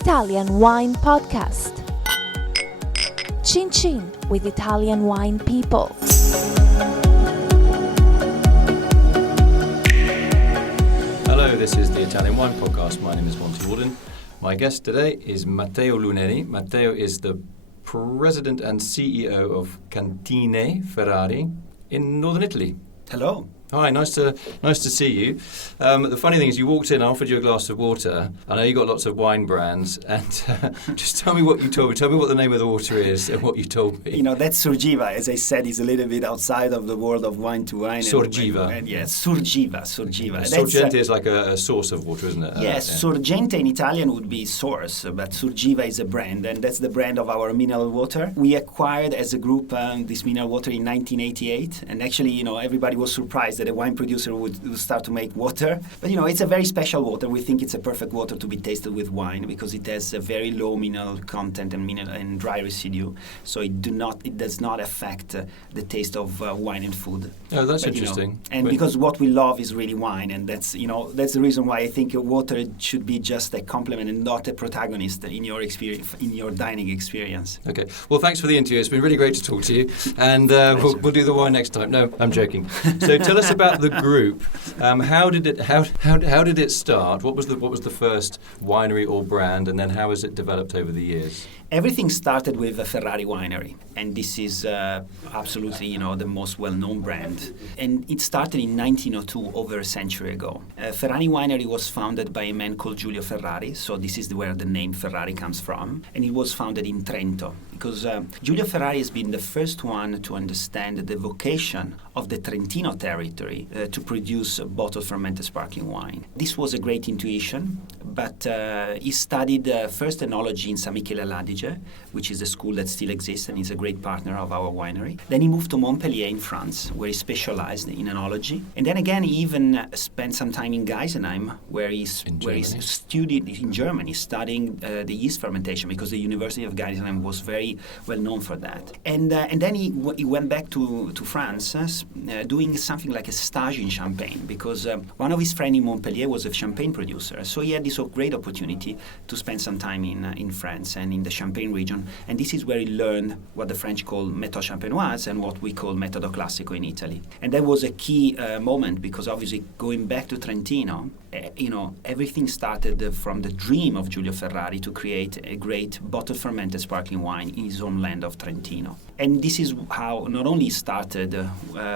Italian Wine Podcast. Chin Chin with Italian wine people. Hello, this is the Italian Wine Podcast. My name is Monty Waldin. My guest today is Matteo Lunelli. Matteo is the President and CEO of Cantine Ferrari in northern Italy. Hello. Hi, nice to see you. The funny thing is, you walked in, I offered you a glass of water. I know you got lots of wine brands, and just tell me what you told me. Tell me what the name of the water is and what you told me. You know, that Surgiva, as I said, is a little bit outside of the world of wine to wine. Surgiva. Yes, Surgiva. Sorgente is like a source of water, isn't it? Yes, Sorgente in Italian would be source, but Surgiva is a brand, and that's the brand of our mineral water. We acquired as a group this mineral water in 1988, and actually, you know, everybody was surprised that a wine producer would start to make water. But, you know, it's a very special water. We think it's a perfect water to be tasted with wine because it has a very low mineral content and dry residue. So it does not affect the taste of wine and food. Oh, that's but, interesting. You know, and because what we love is really wine, and that's the reason why I think water should be just a complement and not a protagonist in your experience, in your dining experience. Okay. Well, thanks for the interview. It's been really great to talk to you, and we'll do the wine next time. No, I'm joking. So tell us about the group. How did it start? What was the first winery or brand, and then how has it developed over the years? Everything started with a Ferrari winery, and this is absolutely, the most well-known brand. And it started in 1902, over a century ago. Ferrari winery was founded by a man called Giulio Ferrari, so this is where the name Ferrari comes from, and it was founded in Trento, because Giulio Ferrari has been the first one to understand the vocation of the Trentino territory to produce bottle-fermented sparkling wine. This was a great intuition, but he studied first enology in San Michele all'Adige, which is a school that still exists and is a great partner of our winery. Then he moved to Montpellier in France, where he specialized in enology. And then again, he even spent some time in Geisenheim, where he studied in Germany, studying the yeast fermentation, because the University of Geisenheim was very well known for that. And then he went back to France, doing something like a stage in Champagne, because one of his friends in Montpellier was a Champagne producer. So he had this great opportunity to spend some time in France and in the Champagne region. And this is where he learned what the French call méthode champenoise and what we call metodo classico in Italy. And that was a key moment, because obviously going back to Trentino, everything started from the dream of Giulio Ferrari to create a great bottle-fermented sparkling wine in his own land of Trentino. And this is how not only started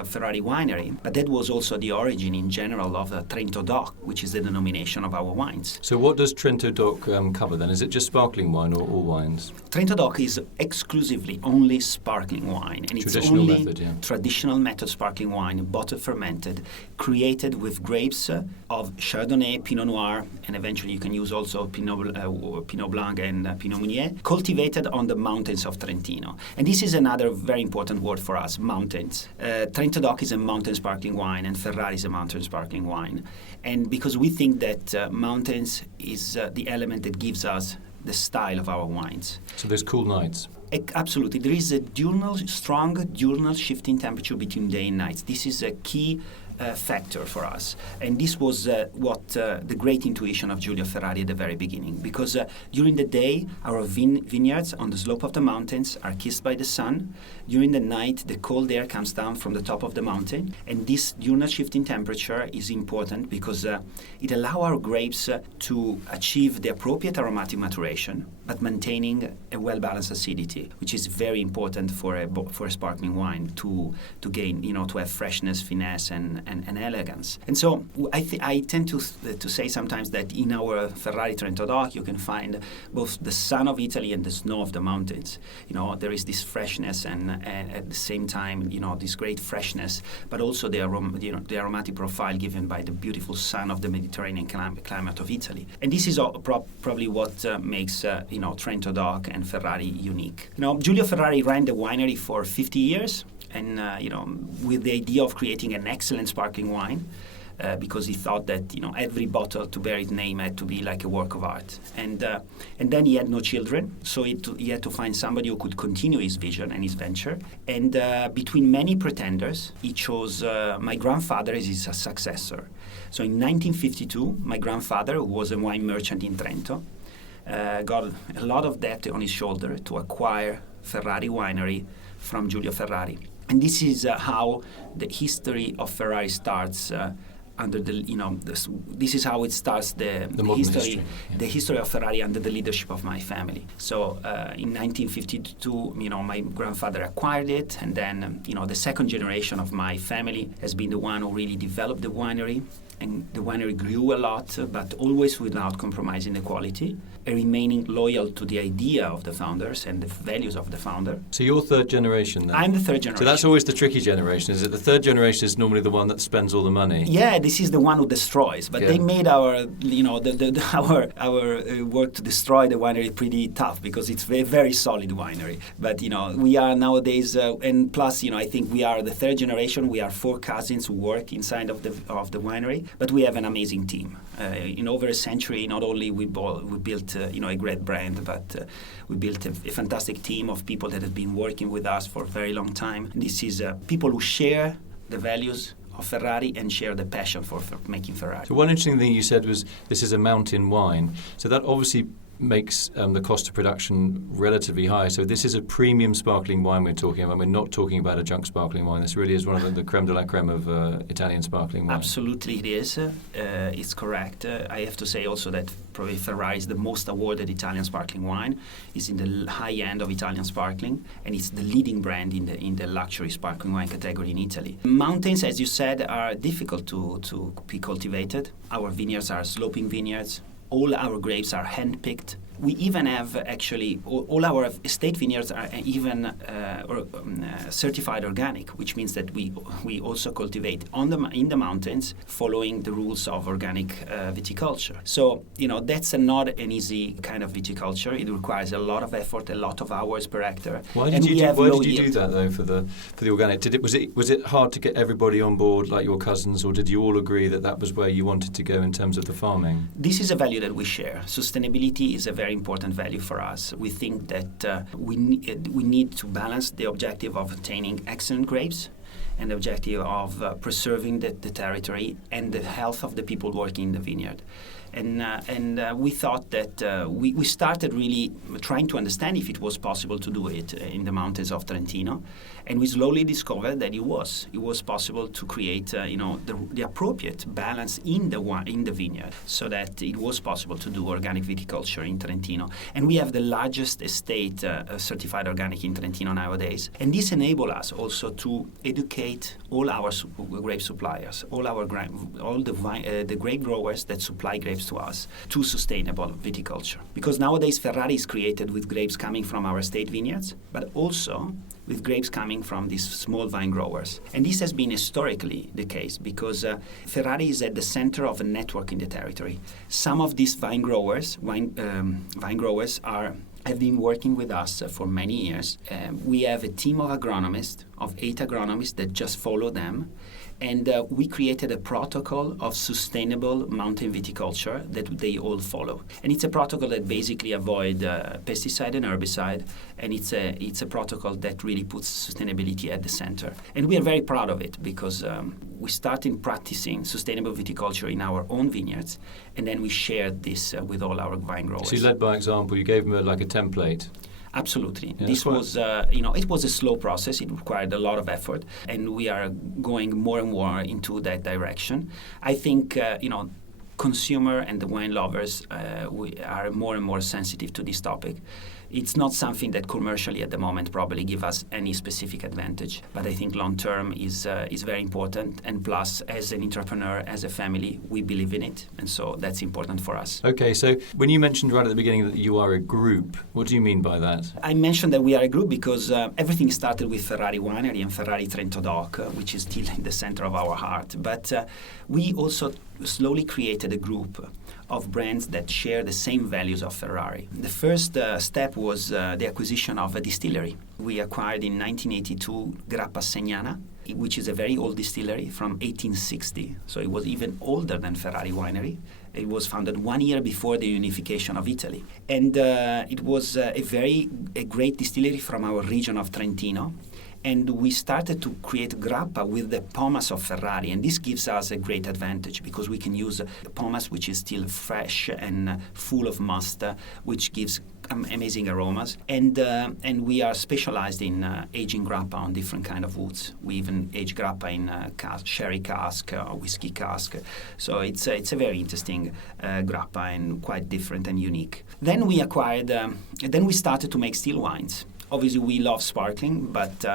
Ferrari Winery, but that was also the origin in general of Trento DOC, which is the denomination of our wines. So what does Trento DOC cover then? Is it just sparkling wine or all wines? Trento DOC is exclusively only sparkling wine. And it's only traditional method sparkling wine, bottle-fermented, created with grapes of Chardonnay, Pinot Noir, and eventually you can use also Pinot Blanc and Pinot Meunier, cultivated on the mountains of Trentino. And this is another very important word for us, mountains. Trento DOC is a mountain sparkling wine, and Ferrari is a mountain sparkling wine. And because we think that mountains is the element that gives us the style of our wines. So there's cool nights. Absolutely. There is a strong diurnal shifting temperature between day and night. This is a key factor for us. And this was the great intuition of Giulio Ferrari at the very beginning, because during the day, our vineyards on the slope of the mountains are kissed by the sun. During the night, the cold air comes down from the top of the mountain. And this diurnal shifting temperature is important because it allows our grapes to achieve the appropriate aromatic maturation, but maintaining a well-balanced acidity, which is very important for a sparkling wine to gain, to have freshness, finesse, and elegance. And so I tend to say sometimes that in our Ferrari Trento DOC you can find both the sun of Italy and the snow of the mountains. There is this freshness and at the same time, this great freshness, but also the aromatic profile given by the beautiful sun of the Mediterranean climate of Italy. And this is probably what makes Trento DOC and Ferrari unique. Giulio Ferrari ran the winery for 50 years. And, with the idea of creating an excellent sparkling wine, because he thought that, every bottle to bear its name had to be like a work of art. And then he had no children, so he had to find somebody who could continue his vision and his venture. And between many pretenders, he chose my grandfather as his successor. So in 1952, my grandfather, who was a wine merchant in Trento, got a lot of debt on his shoulder to acquire Ferrari winery from Giulio Ferrari. And this is how the history of Ferrari starts. This is how it starts the history of Ferrari under the leadership of my family. So in 1952, my grandfather acquired it, and then the second generation of my family has been the one who really developed the winery, and the winery grew a lot, but always without compromising the quality, and remaining loyal to the idea of the founders and the values of the founder. So you're third generation then? I'm the third generation. So that's always the tricky generation, is it? The third generation is normally the one that spends all the money. Yeah, this is the one who destroys. But they made our work to destroy the winery pretty tough, because it's a very solid winery. But we are nowadays, and plus I think we are the third generation. We are 4 cousins who work inside of the winery, but we have an amazing team. In over a century, not only we built a great brand, but we built a fantastic team of people that have been working with us for a very long time. This is people who share the values of Ferrari and share the passion for making Ferrari. So one interesting thing you said was this is a mountain wine. So that obviously makes the cost of production relatively high. So this is a premium sparkling wine we're talking about. We're not talking about a junk sparkling wine. This really is one of the creme de la creme of Italian sparkling wine. Absolutely it is. It's correct. I have to say also that probably Ferrari is the most awarded Italian sparkling wine. It's in the high end of Italian sparkling, and it's the leading brand in the luxury sparkling wine category in Italy. Mountains, as you said, are difficult to be cultivated. Our vineyards are sloping vineyards. All our grapes are hand-picked. We even have actually all our estate vineyards are even certified organic, which means that we also cultivate in the mountains following the rules of organic viticulture. So that's not an easy kind of viticulture. It requires a lot of effort, a lot of hours per hectare. Why did you do that though for the organic? Was it hard to get everybody on board, like your cousins, or did you all agree that was where you wanted to go in terms of the farming? This is a value that we share. Sustainability is a very important value for us. We think that we need to balance the objective of obtaining excellent grapes and the objective of preserving the territory and the health of the people working in the vineyard. And we thought that we started really trying to understand if it was possible to do it in the mountains of Trentino, and we slowly discovered that it was possible to create the appropriate balance in the vineyard, so that it was possible to do organic viticulture in Trentino. And we have the largest estate certified organic in Trentino nowadays, and this enables us also to educate all our grape suppliers, all the grape growers that supply grapes to us, to sustainable viticulture. Because nowadays Ferrari is created with grapes coming from our estate vineyards, but also with grapes coming from these small vine growers. And this has been historically the case, because Ferrari is at the center of a network in the territory. Some of these vine growers have been working with us for many years. We have a team of 8 agronomists that just follow them. And we created a protocol of sustainable mountain viticulture that they all follow. And it's a protocol that basically avoids pesticide and herbicide, and it's a protocol that really puts sustainability at the center. And we are very proud of it, because we started practicing sustainable viticulture in our own vineyards, and then we shared this with all our vine growers. So you led by example. You gave them a template. Absolutely. Yeah, this was, it was a slow process. It required a lot of effort, and we are going more and more into that direction. I think, consumer and the wine lovers we are more and more sensitive to this topic. It's not something that commercially at the moment probably give us any specific advantage, but I think long term is very important. And plus, as an entrepreneur, as a family, we believe in it, and so that's important for us. Okay, so when you mentioned right at the beginning that you are a group, what do you mean by that? I mentioned that we are a group because everything started with Ferrari Winery and Ferrari Trento DOC, which is still in the center of our heart. But we also slowly created a group of brands that share the same values of Ferrari. The first step was the acquisition of a distillery. We acquired in 1982 Grappa Segnana, which is a very old distillery from 1860. So it was even older than Ferrari Winery. It was founded 1 year before the unification of Italy. And it was a great distillery from our region of Trentino. and we started to create Grappa with the pomace of Ferrari, and this gives us a great advantage because we can use pomace which is still fresh and full of must, which gives amazing aromas, and we are specialized in aging Grappa on different kind of woods. We even age Grappa in sherry cask or whiskey cask, so it's a very interesting Grappa and quite different and unique. Then we started to make still wines. Obviously, we love sparkling, but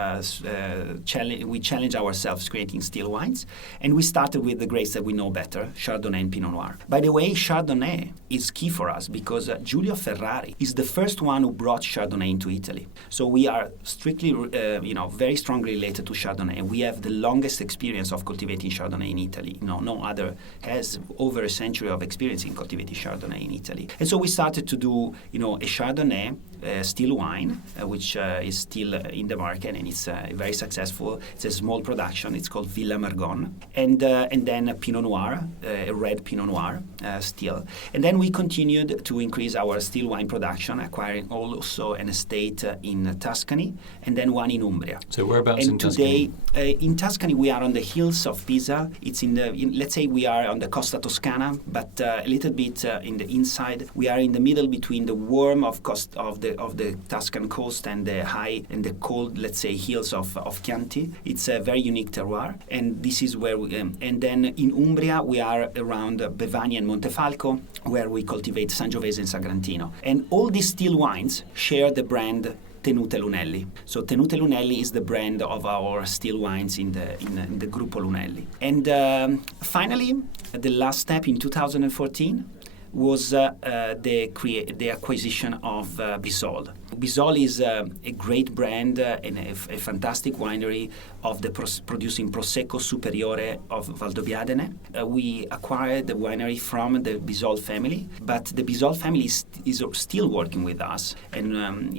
we challenge ourselves creating still wines. And we started with the grapes that we know better, Chardonnay and Pinot Noir. By the way, Chardonnay is key for us because Giulio Ferrari is the first one who brought Chardonnay into Italy. So we are strictly, very strongly related to Chardonnay. We have the longest experience of cultivating Chardonnay in Italy. No other has over a century of experience in cultivating Chardonnay in Italy. And so we started to do, a Chardonnay still wine, which is still in the market, and it's very successful. It's a small production. It's called Villa Margon, and then a Pinot Noir, a red Pinot Noir still. And then we continued to increase our still wine production, acquiring also an estate in Tuscany, and then one in Umbria. So whereabouts in Tuscany? Tuscany? In Tuscany, we are on the hills of Pisa. It's let's say we are on the Costa Toscana, but a little bit in the inside. We are in the middle between the warm of the Tuscan coast and the high and the cold, let's say, hills of Chianti. It's a very unique terroir, and this is where and then in Umbria we are around Bevagna and Montefalco, where we cultivate Sangiovese and Sagrantino. And all these still wines share the brand Tenute Lunelli. So Tenute Lunelli is the brand of our still wines in the Gruppo Lunelli. And finally, the last step in 2014 was the acquisition of Bisol. Bisol is a great brand and a fantastic winery of producing Prosecco Superiore of Valdobbiadene. We acquired the winery from the Bisol family, but the Bisol family is still working with us. And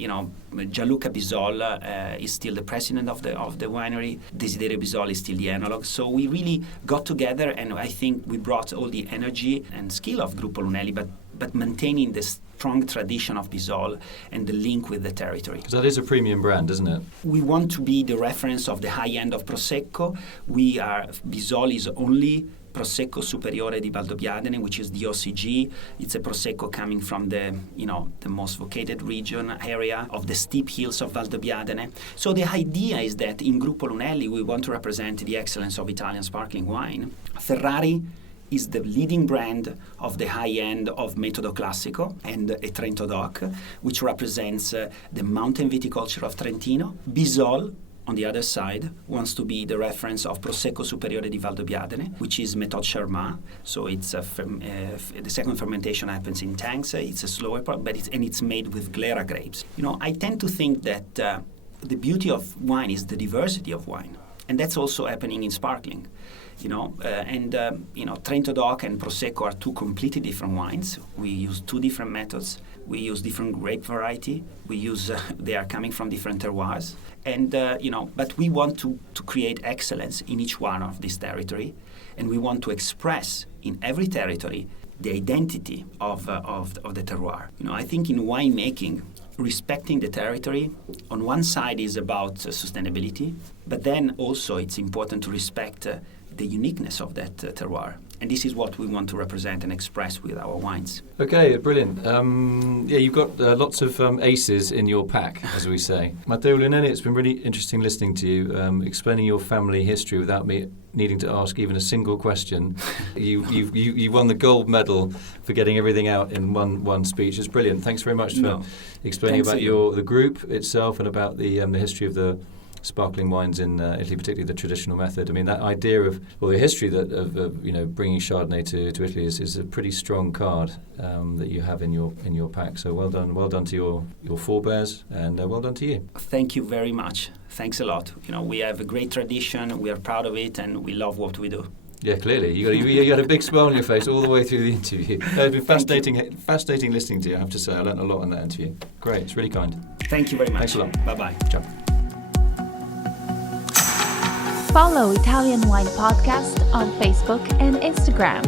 Gianluca Bisol is still the president of the winery. Desiderio Bisol is still the analog. So we really got together, and I think we brought all the energy and skill of Gruppo Lunelli, but maintaining the strong tradition of Bisol and the link with the territory. Because that is a premium brand, isn't it? We want to be the reference of the high end of Prosecco. Bisol is only Prosecco Superiore di Valdobbiadene, which is the OCG. It's a Prosecco coming from the most vocated region area of the steep hills of Valdobbiadene. So the idea is that in Gruppo Lunelli, we want to represent the excellence of Italian sparkling wine. Ferrari is the leading brand of the high end of Metodo Classico and a Trento DOC, which represents the mountain viticulture of Trentino. Bisol, on the other side, wants to be the reference of Prosecco Superiore di Valdobbiadene, which is Méthode Charmat. So it's the second fermentation happens in tanks. It's a slower part, but it's made with Glera grapes. I tend to think that the beauty of wine is the diversity of wine, and that's also happening in sparkling. Trento DOC and Prosecco are two completely different wines. We use two different methods. We use different grape variety. They are coming from different terroirs. And, but we want to create excellence in each one of this territory. And we want to express in every territory the identity of the terroir. I think in winemaking, respecting the territory, on one side is about sustainability, but then also it's important to respect the uniqueness of that terroir. And this is what we want to represent and express with our wines. Okay, brilliant. You've got lots of aces in your pack, as we say. Matteo Lunelli, it's been really interesting listening to you, explaining your family history without me needing to ask even a single question. You won the gold medal for getting everything out in one speech. It's brilliant. Thanks very much for explaining about the group itself and about the history of the sparkling wines in Italy, particularly the traditional method. I mean, that idea of the history of bringing Chardonnay to Italy is a pretty strong card that you have in your pack. So well done to your forebears, and well done to you. Thank you very much. Thanks a lot. We have a great tradition. We are proud of it, and we love what we do. Yeah, clearly. You got a big smile on your face all the way through the interview. It's been fascinating listening to you, I have to say. I learned a lot on that interview. Great. It's really kind. Thank you very much. Thanks a lot. Bye-bye. Ciao. Follow Italian Wine Podcast on Facebook and Instagram.